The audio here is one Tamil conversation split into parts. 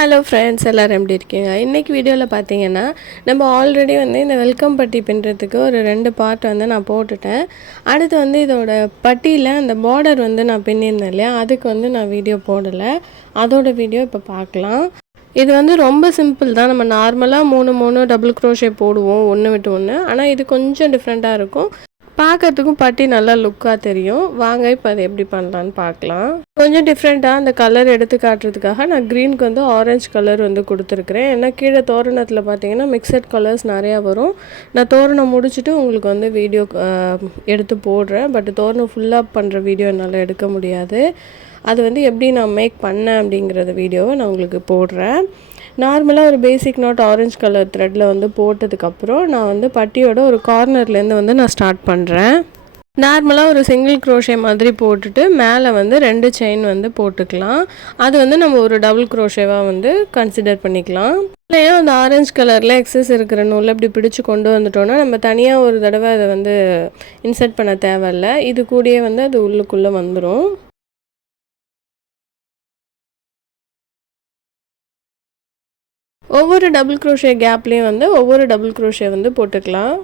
ஹலோ ஃப்ரெண்ட்ஸ், எல்லோரும் எப்படி இருக்கீங்க? இன்றைக்கி வீடியோவில் பார்த்தீங்கன்னா நம்ம ஆல்ரெடி இந்த வெல்கம் பட்டி பின்னுறதுக்கு ஒரு 2 பார்ட் நான் போட்டுட்டேன். அடுத்து இதோட பட்டியில் அந்த பார்டர் நான் பின்னிருந்தேன் இல்லையா, அதுக்கு நான் வீடியோ போடலை. அதோட வீடியோ இப்போ பார்க்கலாம். இது ரொம்ப சிம்பிள் தான். நம்ம நார்மலாக 3 டபுள் க்ரோஷே போடுவோம் ஒன்று விட்டு ஒன்று. ஆனால் இது கொஞ்சம் டிஃப்ரெண்ட்டாக இருக்கும். பார்க்கறதுக்கும் பட்டி நல்லா லுக்காக தெரியும். வாங்க இப்போ அதை எப்படி பண்ணலான்னு பார்க்கலாம். கொஞ்சம் டிஃப்ரெண்ட்டாக அந்த கலர் எடுத்து காட்டுறதுக்காக நான் க்ரீனுக்கு ஆரஞ்சு கலர் கொடுத்துருக்குறேன். ஏன்னா கீழே தோரணத்தில் பார்த்தீங்கன்னா மிக்சட் கலர்ஸ் நிறையா வரும். நான் தோரணம் முடிச்சுட்டு உங்களுக்கு வீடியோ எடுத்து போடுறேன். பட் தோரணம் ஃபுல்லாக பண்ணுற வீடியோ என்னால் எடுக்க முடியாது. அது எப்படி நான் மேக் பண்ணேன் அப்படிங்கிறத வீடியோவை நான் உங்களுக்கு போடுறேன். நார்மலாக ஒரு பேசிக் நாட் ஆரஞ்சு கலர் த்ரெட்டில் போட்டதுக்கப்புறம் நான் பட்டியோட ஒரு கார்னர்லேருந்து நான் ஸ்டார்ட் பண்ணுறேன். நார்மலாக ஒரு சிங்கிள் க்ரோஷே மாதிரி போட்டுட்டு மேலே 2 செயின் போட்டுக்கலாம். அது நம்ம ஒரு டபுள் க்ரோஷேவாக கன்சிடர் பண்ணிக்கலாம். இல்லையா அந்த ஆரஞ்சு கலரில் எக்ஸஸ் இருக்கிற நூலை இப்படி பிடிச்சி கொண்டு வந்துட்டோன்னா நம்ம தனியாக ஒரு தடவை அதை இன்சர்ட் பண்ண தேவையில்லை. இது கூடயே அது உள்ளுக்குள்ளே வந்துடும். ஒவ்வொரு டபுள் க்ரோஷே கேப்லேயும் ஒவ்வொரு டபுள் க்ரோஷே போட்டுக்கலாம்.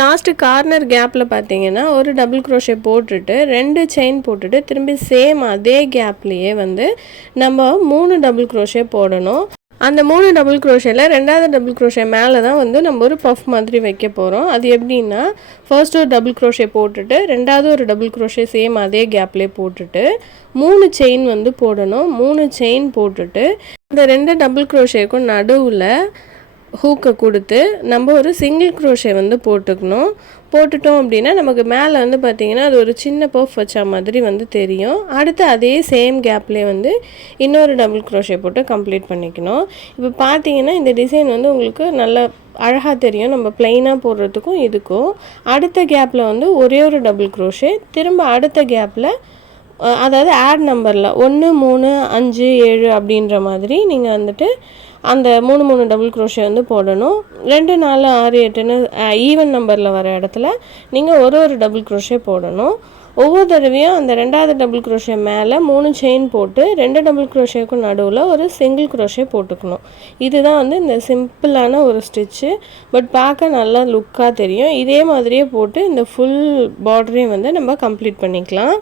லாஸ்ட்டு கார்னர் கேப்பில் பார்த்தீங்கன்னா ஒரு டபுள் க்ரோஷே போட்டுட்டு 2 செயின் போட்டுட்டு திரும்பி சேம் அதே கேப்லேயே நம்ம 3 டபுள் க்ரோஷே போடணும். அந்த 3 டபுள் க்ரோஷேல 2வது டபுள் க்ரோஷே மேலே தான் நம்ம ஒரு பஃப் மாதிரி வைக்க போகிறோம். அது எப்படின்னா ஃபர்ஸ்ட் ஒரு டபுள் க்ரோஷே போட்டுட்டு 2வது ஒரு டபுள் க்ரோஷே சேம் அதே கேப்லேயே போட்டுட்டு 3 செயின் போடணும். 3 செயின் போட்டுட்டு இந்த 2 டபுள் க்ரோஷேக்கும் நடுவில் ஹூக்கை கொடுத்து நம்ம ஒரு சிங்கிள் க்ரோஷே போட்டுக்கணும். போட்டுட்டோம் அப்படின்னா நமக்கு மேலே பார்த்திங்கன்னா அது ஒரு சின்ன பஃப் வச்சா மாதிரி தெரியும். அடுத்து அதே சேம் கேப்லேயே இன்னொரு டபுள் க்ரோஷே போட்டு கம்ப்ளீட் பண்ணிக்கணும். இப்போ பார்த்தீங்கன்னா இந்த டிசைன் உங்களுக்கு நல்லா அழகாக தெரியும். நம்ம ப்ளைனாக போடுறதுக்கும் இதுக்கும் அடுத்த கேப்பில் ஒரே ஒரு டபுள் க்ரோஷே, திரும்ப அடுத்த கேப்பில் அதாவது ஆட் நம்பரில் 1 3 5 7 அப்படின்ற மாதிரி நீங்கள் அந்த 3 டபுள் க்ரோஷே போடணும். 2 4 6 8ன்னு ஈவன் நம்பரில் வர இடத்துல நீங்கள் ஒரு டபுள் க்ரோஷே போடணும். ஒவ்வொரு தடவையும் அந்த 2வது டபுள் க்ரோஷே மேலே 3 செயின் போட்டு 2 டபுள் க்ரோஷேக்கும் நடுவில் ஒரு சிங்கிள் க்ரோஷே போட்டுக்கணும். இதுதான் இந்த சிம்பிளான ஒரு ஸ்டிச்சு. பட் பார்க்க நல்லா லுக்காக தெரியும். இதே மாதிரியே போட்டு இந்த ஃபுல் பார்டரையும் நம்ம கம்ப்ளீட் பண்ணிக்கலாம்.